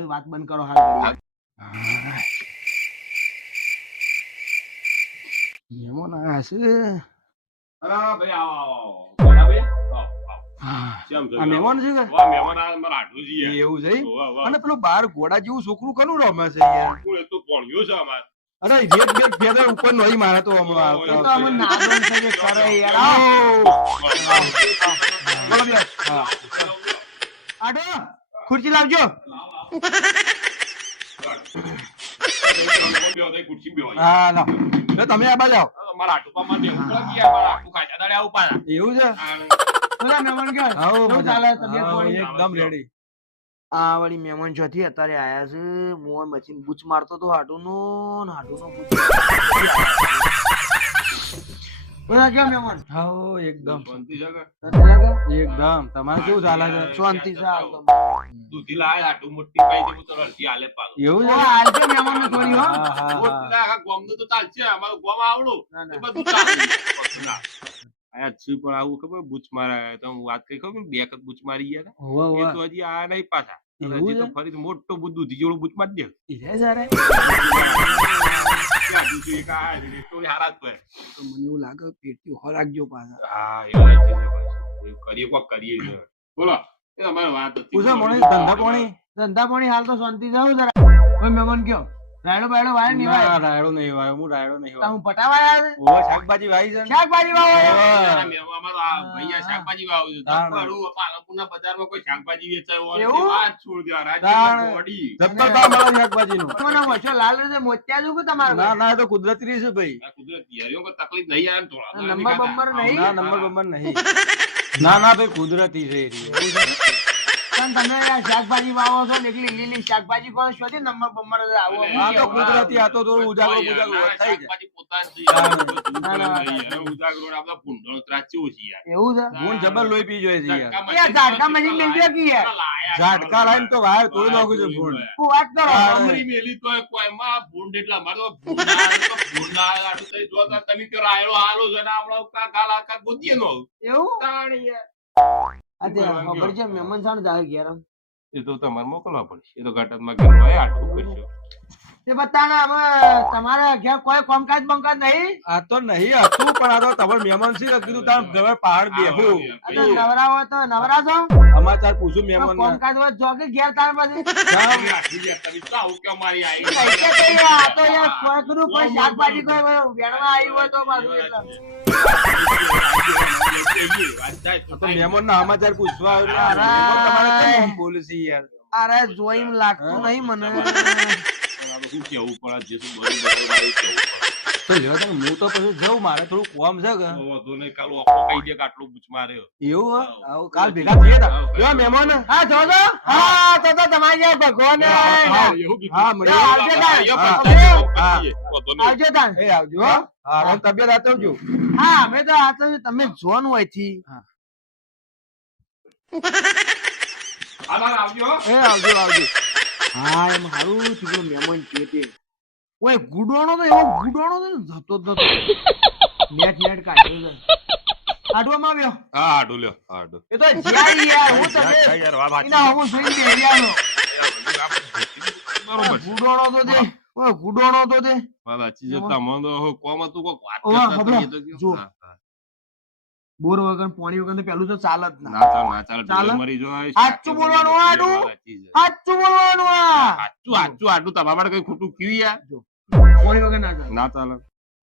બધી વાત બંધ કરો હાલ. મહેમાન આવ્યા છે. અરે ભાઈ આવો આવો બોલા ભાઈ કેમ છો આ મહેમાન છે કે? વાહ મહેમાન આ મારા આટુજી યાર એવું છે? વાહ વાહ અને પેલું બાર ઘોડા જેવું છોકરું કનું રમે છે યાર? કોણ એ તો પોણ્યો છે અમાર અરે રેત બેત ફેદર ઉપર નહીં મારે તો હમણાં એ તો આવતા અમે નાગણ છે જે કરે યાર. આવો. બોલો બે. હા. આડો ખુરશી લાવજો. ખુરશી બેહો હા ના તો તમે આ બાજુ આવો. મારા આટુપા માં બેહવું પડે કે યાર મારા આટુ ખાધા દાડે આવું પાછા એવું છે? બોલા મહેમાન કે આવો કેવું ચાલે તબિયત પાણી? એકદમ રેડી. આ વળી મહેમાન ચોથી અત્યારે આયા છે. મોય મચીન બૂચ મારતો તો હાડુનો બૂચ. બોલા કેમ મહેમાન? હાઓ એકદમ શાંતિ છે કે નથી લાગે? એકદમ તમારે કેવું ચાલે છે? શાંતિ છે હાલ તો. દૂધી લાય આટુ મોટી પાઈ દે તો રડતી હાલે પાછો એવું ઓ છે? હાલજો મહેમાનને થોડી હો. હા, હા, રોજ હા. પેલા આખા ગામનું તો ચાલશે અમારું ગામ આવડું ના, ના. એ બધું ચાલે આયા છે પણ આવું ખબર બૂચ મારા તો હું વાત કરી ખબર બે વખત બૂચ મારી ગયા હોવે, હતા. એ હોવે. તો હજી આ નહીં પાછા અને એવું હજી તો છે? ફરીથી મોટો બુદ્ધુ જેવડું બૂચ મારી દે ઈરે સારે? ત્યાં દૂધી એક આ છે, તો હારા જ તો હે. તો મને એવું લાગે પેટી હરાગજો પાછા. હા એ વાત છે ભાઈ. એ કરીએ કોક કરીએ છે. બોલો એ અમારી વાત હતી. પૂછો મને ધંધા પાણી? ધંધા પાણી હાલ તો શાંતિ જાવ જરા. ઓય મહેમાન કયો રાયડો બાયડો વાય ની વાય? ના રાયડો નહીં વાયો, હું રાયડો નહીં વાયો. હું પટાવા આયા છે? ઓવે શાકભાજી વાઈ છે ને? શાકભાજી વાવો છે? આ મેં અમારો આ ભાઈ આ શાકભાજી વાવ્યું છે. તાણ. તપવાડું પાલનપુરના બજારમાં કોઈ શાકભાજી વેચાય હોય એવું? તે વાત છોડ દે. આ તાણ. રાજ્યમાં ગોડી. જબ્બર ભાવ મળે શાકભાજીનો. મને વચ્ચે લાલ રીતે મોત્યા છું કે તમારે ના ના એ તો કુદરતી રીત છે ભાઈ. આ કુદરતી હરિયો કોઈ તકલીફ નહીં આવે ને થોડા. નંબર બંબર નહીં? ના નંબર બંબર નહીં. ના ના ભાઈ કુદરતી છે એ રહી. પણ તમે આ શાકભાજી વાવો છો ને એકલી લીલી શાકભાજી કોણ શોધી નંબર બંબર જ આવો અરે, આ તો કુદરતી આ તો થોડું ઉજાગરો ના, ઉજાગરો ના, થઈ જાય. શાકભાજી પોતા જ છે. ના, ના, નહીં. હવે ઉજાગરો ને આપણા ભૂંડનો ત્રાસ ચેવો છે યાર. એવું છે? હું જબર લોહી પી જોઈએ છે યાર. યાર, ઝાટકા મશીન મેલજો કે યાર? ઝાટકા લાઈન તો વાયર તોડી નાખું છે ભૂંડ. હું વાત કરો હા. અમરી મેલી તોય કોઈમાં ભૂંડ એટલા અમારે તો ભૂંડ આવે તો ભૂંડ આવે આટલું થઈ જો તો તમે કે રાયડો હાલો છે ને હમણાં કાલા કા ગોતીએ નો એવું તાણ યાર. આજે ખબર છે મહેમાન સાણ જાય ઘેર આમ. એ તો તમારે મોકલવા પડશે એ તો ઘાટામાં ઘેર હોય આટલું કરશો તે બતાને અમે તમારે ઘેર કોઈ કામકાજ બંકાજ નહીં? આ તો નહીં હતું પણ આ તો તમારે મહેમાન છે ને કીધું તાર ઘરે પહાડ બેહું. આ તો નવરા હોય તો નવરા છો? સમાચાર પૂછું મહેમાન ના. કામકાજ હોય તો જો કે ઘેર તાર પછી તમે તો આવું કે અમારી કઈ કે કઈ આ તો યાર કોઈ કરું કોઈ શાકભાજી કોઈ વેણવા આવી હોય તો પાછું એટલે આ તો મહેમાન ના સમાચાર પૂછવા આવ્યો એટલે અરે. મહેમાન તમારે કેમ આમ બોલે છે યાર? અરે જોઈ એમ લાગતું નહીં મને. શું કેવું પડે જે શું બધું કેવું પડે તો લેવા દે ને, હું તો પછી જઉં મારે થોડું કોમ છે કે. વધુ નહીં કાલ ઓફો કહી દે કે આટલું બૂચ માર્યો એવું હે? આવું કાલ ભેગા થઈએ તા. કેવા મહેમાન? હા જો તો હા તો તમારી ઘેર ભગવાન હા મળીએ. આવજો તાણ. હા. આવજો તાણ. એ આવજો હો. હા અને તબિયત હાચવજો. હા અમે તો આ તો તમે જોન હોય થી આવજો એ આવજો આવજો. હા એમ હારું ચીકણું મહેમાન છે તે ઓય ગુડોણો તો એવો ગુડોણો તો જતો જ નતો નેટ કાઢ્યો છે આડવામાં આવ્યો હા આડો લ્યો આડો એ તો જ્યાં યાર હું તમે યાર વાત સાચી. એના હું જોઈને બેરિયાનો બરોબર છે. ગુડોણો તો તે ઓય ગુડોણો તો તે વાત સાચી છે. તમને તો હવે કોમ હતું કોક વાત ઓવા, કરતા હબળો. હતા, એ તો કયો? જો. હા, હા. બોર વગર પાણી વગર તો પેલું તો ચાલે જ ના ના ચાલ ચાલે? મરી જાય સાચું બોલવાનું આ આડું? વાત સાચી છે. સાચું બોલવાનું આ સાચું આટલું તમારા માટે કઈ ખોટું કયું યાર પાણી વગર ના ચાલે ના ચાલે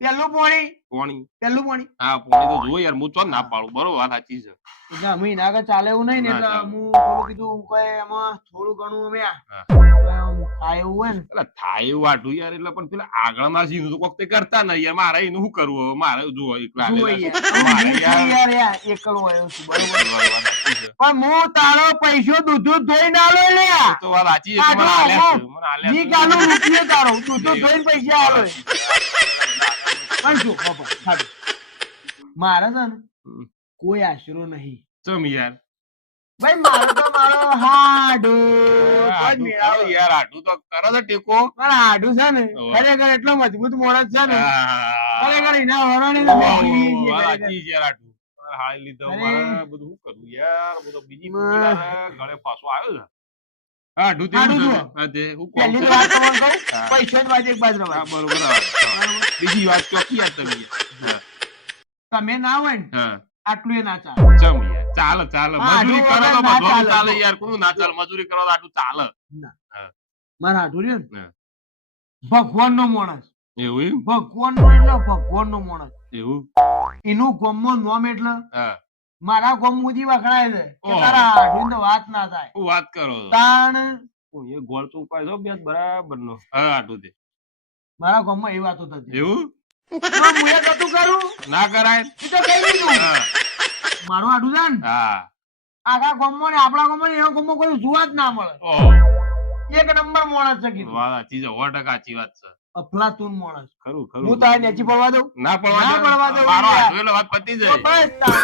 પેલું પાણી પોણી પાણી હા પોણી તો જો યાર હું તો ના પાડું બરોબર વાત સાચી છે એટલે અમે એના આગળ ચાલે એવું નહીં ને ના એટલે ચાલે. હું થોડું કીધું કોઈ એમાં થોડું ઘણું અમે હા. કોઈ આમ થાય એવું હોય ને એટલે થાય એવું આટલું યાર એટલે પણ પેલા આગળના સીન તો કોક તે કરતા નહીં યાર મારે એનું શું કરવું હવે? મારે જો એકલા જુઓ આલેલા યાર. છે. મારે હું યાર યાર યાર એકલો આવ્યો છું બરોબર વાત સાચી છે. પણ હું તારો પૈસો દૂધું ધોઈ ના લો લ્યા તો વાત સાચી છે. મને આલ્યા છે. મને આલ્યા મી છે. કાનો રૂપિયો તારો દૂધું ધોઈને પૈસા આલો પણ શું બાપા સાડુ. મારે છે ને હમ. કોઈ આશરો નહીં ચમ યાર ભાઈ મારો તો મારો હાડો આટલું કરો યાર આટલું તો કરો તો ટેકો મારા હાડું છે ને ઓવે. ખરેખર એટલો મજબૂત માણસ છે ને હા. ખરેખર એના વરાણી ને મેં પીવી છે વાત ખરેખર. સાચી છે યાર આટલું. હાળી લીધો અરે. મારે બધું શું કરવું યાર બધું બીજી માં. ગળે પાછો આવ્યો છે આઢું તેવું આઢું છે. જુઓ. હા, તે હું કહું પહેલી છું. તો વાત તમને કહું, હા. પૈસાની વાત એક બાજુ રવાય. હા, બરોબર હા. બીજી વાત ચોકી યાર તમે હા, તમે ના હોય ને હા. આટલું એ ના ચાલે. ચમ યાર ચાલે ચાલે હા, મજૂરી આઢું કરો તો વગર ના બધું ચાલે. ચાલે યાર કોનું ના ચાલે મજૂરી કરો તો આટલું ચાલે મારા આટલું રહ્યું ને હા. ભગવાનનો માણસ, એવું એમ? ભગવાનનો એટલે ભગવાનનો માણસ. એવું એનું ગામમાં નામ એટલે હા મારા ગામ સુધી વખણાય છે કે ઓહો. તારા આઢું તો વાત ના થાય. હું વાત કરો છો. તાણ એ ગોળ ચોપાય છો બે બરાબર નો હા આટલું તે મારા ગામમાં એ વાતો થતી. એવું તો હું એ કતું કરું ના કરાય એ તો કઈ દીધું. હા મારું આઢું છે ને હા આખા ગામમાં ને આપણા ગામમાં ને એના ગામમાં કોઈ જોવા જ ના મળે. ઓહો એક નંબર માણસ છે કીધું. વાહ સાચી છે 100% સાચી વાત છે અફલાતુન માણસ. ખરું ખરું હું તારે નેચી પડવા દઉં? ના ના પડવા પડવા દઉં મારો યાર. હાથ એટલે વાત પતી તો જાય બસ તાણ.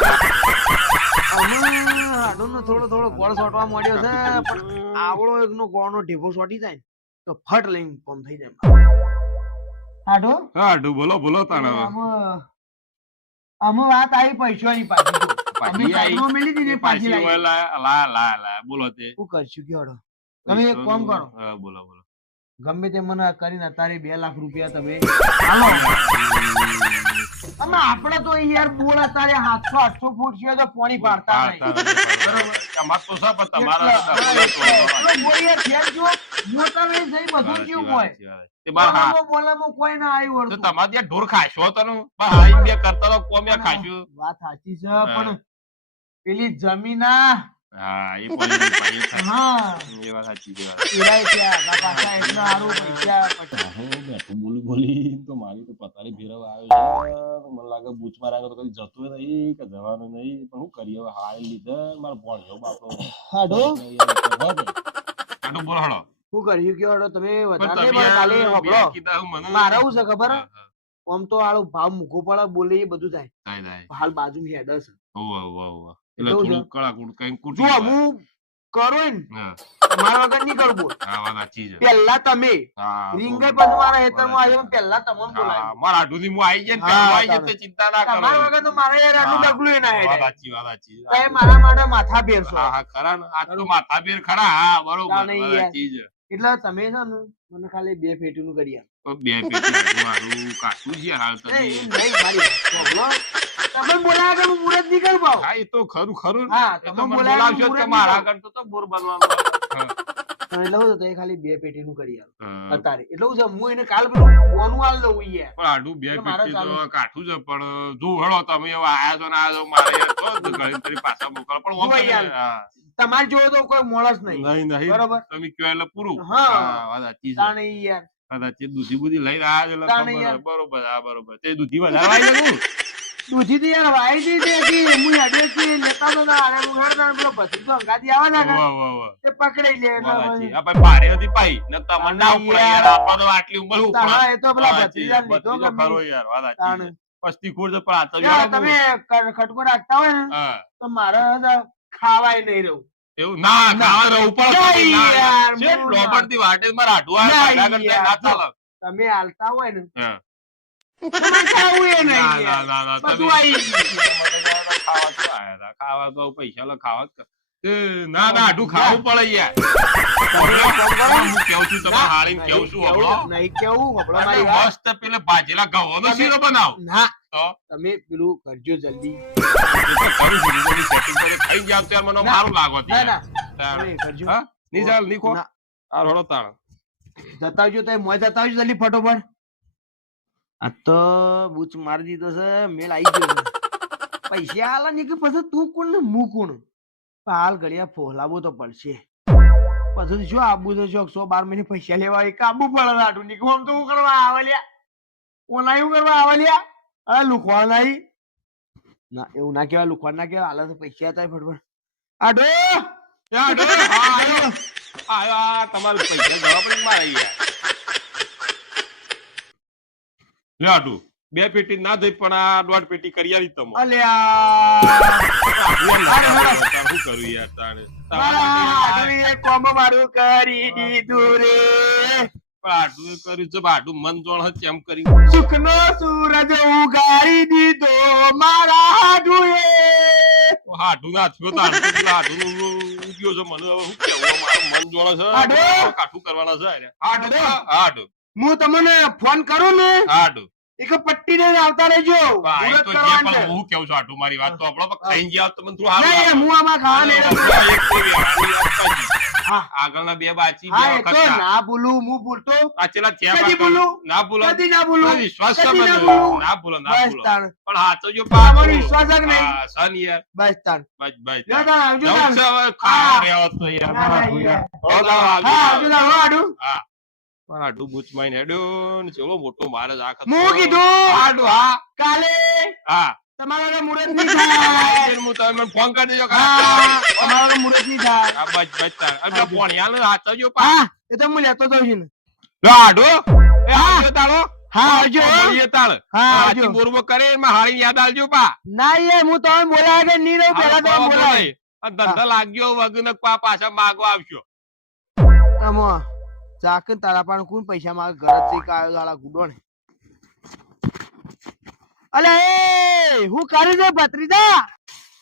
આઢુંનો થોડો ગોળ સોટવા માંડ્યો છે પણ આવડો એકનો ગોળનો ઢેફો સોટી જાય ને તો ફટ લઈને કોમ થઈ જાય. આઢો હા આઢું બોલો બોલો તાણ હવે આમાં વાત આવી પૈસાની પાછી. અમે પાછી સાઈડમાં મેલી દીધી, પાછી પાછી લાવી. લા બોલો તે શું કરશું કે હળો? તમે એક કામ કરો, હા બોલો બોલો ગમે તે મને કરીને અત્યારે 2 લાખ રૂપિયા તમે હાલો. અમે આપણે તો યાર બોલ અત્યારે 700-800 ફૂટ છે તો પાણી પાડતા નહીં. બરોબર તમાર તો સા પણ તમારા એટલો બોલીએ ફેર જો મોટા નહીં થઈ બધું કેવું હોય. તે બાર હા બોલામાં કોઈ ના આવ્યું તો વળતું. તમારે ત્યાં ઢોર ખાશો તને હાઈ બે કરતા તો કોમ્યા ખાશું વાત સાચી છે પણ પેલી જમીના હા એ પાણી હા એ વાત સાચી છે એરાય ત્યાં ના પાછા એટલો હારું પૈસા પછી બોલી તો મારી તો પતારી ફેરવા આવ્યો છે મને લાગે બૂચ મારા તો કદી જતું નહીં કે જવાનું નહીં પણ હું કરીએ હવે હાલ લીધે મારો ભણ્યો બાપો હાડો આટલું બોલો હળો શું કર્યું કે હળો તમે પણ વધારે તમે નહીં, પણ કાલે યાર હોભળો. બે કીધા હું મને મારે શું છે ખબર? હા, હા. આમ તો આળો ભાવ મૂકો પડે બોલે એ બધું થાય. થાય થાય હાલ બાજુ હેડ છે. ઓવા ઓવા ઓવા એટલે કેવું છે? થોડું કળા કુડ કઈ જો કુટી હું કરો ને હા તમારા વગર નહીં કરું બોલ. હા વાત સાચી છે પહેલા તમે હા રીંગણ બોલો. પછી મારા હેતરમાં આવ્યો પહેલા તમને હા બોલાવ્યો. મારા આઢુંથી હું આઈ જાય ને હા, પેલો આઈ જાય તમે. તે ચિંતા ના કરો તમારા વગર તો મારે યાર આટલું હા. ડગલું ના વાત હેડે. સાચી વાત સાચી તમે મારા માટે માથા ફેરશો. હા હા ખરા ને આજ તો માથા બેર ખરા હા બરોબર તાણે વાત યાર. સાચી છે એટલે તમે છે ને મને ખાલી 2 ફેટીનું કરી આપો. તો બે પેટી મારું કાઠું છે હાલ એ તમે નહીં મારી વાત સાંભળો. તમે બોલાયા કે હું મુરત નહીં કરું ભાવ. હા એ તો ખરું ખરું ને. હા, એ તમે તો મને બોલાયા બોલાવશો મુરત જ કે નહીં મારા કરો. આગળ તો બોર બનવાનું હા. એટલે હું તો તમે ખાલી 2 ફેટીનું કરી આપો હા. અત્યારે. એટલે હું છે હું એને કાલ પેલું બોનું આલ દઉં યાર. પણ આડું બે એટલે મારે પેટી તો ચાલે. કાઠું છે પણ જો હળો તમે હવે આયા છો ને આયા છો મારે તો જ ઘણી ફરી પાછા મોકલો પણ ઓમ જુઓ તમે યાર. હા. તમારે જોવો તો કોઈ માણસ નહીં. નહીં નહીં બરોબર. તમે કયો એટલે પૂરું હા. વાત સાચી છે તાણે યાર. વાત સાચી દૂધી બુધી લઈને આયા છે એટલે તાણે ખબર યાર. છે. બરોબર હા બરોબર તે દૂધી વધારે આવી જતું દૂધી તો યાર વાઈ દીધી હતી. હું હેડેથી લેતા તો હતા. અને હું હેડતા ને પેલો ભત્રીજો અંગાથી આવે ને કાકા, વાહ વાહ વાહ તે પકડાઈ લે એટલે વાત હવે. સાચી. આ ભાઈ ભારે હતી પાઈ ને તમને ના ઉપડે યાર. યાર આપા તો આટલી ઉંમર ઉપડે તાણા એ તો પેલા વાત સાચી. ભત્રીજાને લીધો ભત્રીજો ગમે. ખરો યાર વાત સાચી તાણે. છે. પસ્તી ખોર છે પણ આ તો યાર યાર તમે ખટકો રાખતા હોય ને હા તો મારે છે ખાવાય નહીં રહું. એવું ના ખાવા રહું પણ નહીં યાર, છે હું લોબડ થી વાટે માં રાઠું આવે નહીં પાડા કરતા યાર. ના ચાલે તમે હાલતા હોય ને હા. તમારે ખાવું એ નહીં ના યાર. ના ના બધું આઈ ગયું. ખાવા તો આયા હતા. ખાવા તો પૈસા લો ખાવા જ કર. એ ના ના આટલું ખાવું પડે યાર તમે એક કામ કરો. હું કેવું છું તમે હાળીને કેવું છું હબળો નહીં કેવું હબળો અને મારી વાત. મસ્ત પેલે ભાજેલા ઘઉંનો તમે- શીરો બનાવ ના તો તમે પેલું કરજો જલ્દી. એ તો કરું છું બીજું સેટિંગ કરે ખાઈ જાવ ત્યારે મને ના. મારું લાગો ના ના તાણ. તમે કરજો. હા ની ચાલ ની ખો ના. આ રોડો તાણ જતા આવજો તમે મોય જતા આવજો જલ્દી ફટોફટ. આ તો બૂચ મારી દીધો છે મેલ આવી ગયો છે. પૈસા આલા ની કે પછી તું કોણ ને હું કોણ. હાલ ઘડિયા ફોલાવો તો પડશે. પછી શું આબુ તો શોખ 112 મહિને પૈસા લેવા હોય કાબુ પડે આટું ની આમ તો હું કરવા આવેલ્યા ઓના એવું કરવા આવેલ્યા. અરે લુખવાડ નહીં ના એવું ના કહેવાય. લુખવાડ ના કહેવાય. હાલ તો પૈસા હતા ફટફટ આડો ત્યાં આગળ. હા આયો આ તમારે પૈસા જવા પડી મારે યાર લે આટું 2 પેટી ના થઈ પણ આ 1.5 પેટી કરી આવી તમે અલ્યા શું કરું યાર તાણે આડુએ કોમ મારું કરી દીધું રે. પણ આટલું કર્યું છે આટલું મન જોણ હશે એમ કરી સુખનો સૂરજ ઉગાડી દીધો મારા આડુએ. હાડું ના થયો તો હાડું ગયો છે મને હવે શું કેવું મારું મન જોડે આડો. છે કાઠું કરવાના છે અરે. આડો. હાડું હું તમને ફોન કરું ને હાડું એક પટ્ટી લઈને આવતા રહેજો ભાઈ મુહૂર્ત તો જે કરવાનું છે. પણ હું કેવું છું આટું મારી વાત તો આપણો ખાઈ ગયા હોત તો મને થોડું નહીં, સારું હું આમાં ખાવા નહીં રહેતો. હા. આગળના બે બાચી બે હા, એ વખત તો ખા. ના ભૂલું હું ભૂલતો આ છેલ્લા થયા કદી બાર બોલું? ના ભૂલો કદી ના ભૂલું મને વિશ્વાસ છે કદી મને. ના ભૂલું. ના ભૂલો ના બસ ભૂલો તાણ પણ હાચો જો તમારો વિશ્વાસ જ નહીં. હા, સન યાર બસ તાણ બસ બસ લ્યો તાણ, આવજો જવું તાણ. છે હવે ખાવા હા. રહ્યો તો યાર ના, ના, હાડું યાર. યાર. હો, તાણ, હા આવજો. આવજો તાણ, હો, હાડું. હા પણ હાડું બૂચ માઈને હેડ્યો ને ચલો મોટો મારે જ આખત હું કીધું હાડું હા કાલે હા તમારા મુહૂર્ત નહીં થાય. હું તમે મને ફોન કરી દેજો હા, તમારા મુહૂર્ત નહીં થાય. હા બસ બસ તાર અને પોણિયાનો હાચવજો પા હા એ તો હું લેતો જાઉં છું ને. લો હાડો એ આવજો તાળો હા આવજો મળીએ તાળ હા, આવજો. હાચી બોરબો કરે એમાં હારી યાદ આલજો પા ના યાર હું તમે બોલાય કે નહીં રહું પેલા તમે બોલાય ધંધા લાગ્યો વગર પા પાછા માગવા આવશો તમો ચાકન તારા પણ કોણ પૈસા માગે ઘર જ ચીક આવ્યો સાલા ગુડો ને અલે એ હું કરી દે ભત્રીજા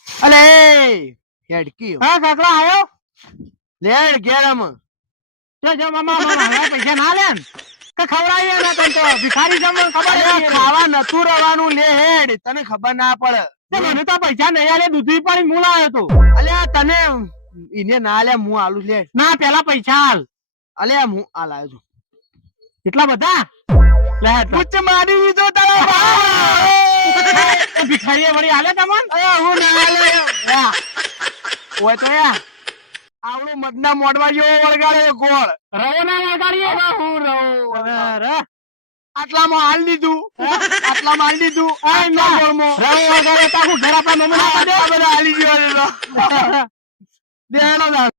અલે એ હેડકી હા કાકડા આવ્યો લેડ ગેરમ જો મામા મામા પૈસા ના લે કે ખવડાવીએ ના તને તો ભિખારી જમો ખબર છે ખાવા નતું રવાનું લે હેડ તને ખબર ના પડે મને તો પૈસા નહીં આલે દૂધી પણ હું લાવ્યો તો અલ્યા તને ઈને ના લે હું આલુ લે ના પેલા પૈસા હાલ અલ્યા હું આ લાવ્યો છું એટલા બધા લે ઉચ્ચ મારી દીધો તારા ભિખારીએ વળી આલે તમન અરે હું ના લે યા ઓય તો યા આવડો મદના મોડવા જેવો વળગાડ્યો ગોળ રવો ના વળગાડીએ હું રવો અરે આટલામાં હાલ દીધું આટલામાં હાલ દીધું આ ના ગોળમો રવો વળગાડે તાકુ ઘર આપા મમ્મી ના બધા હાલી ગયો દેણો દાડ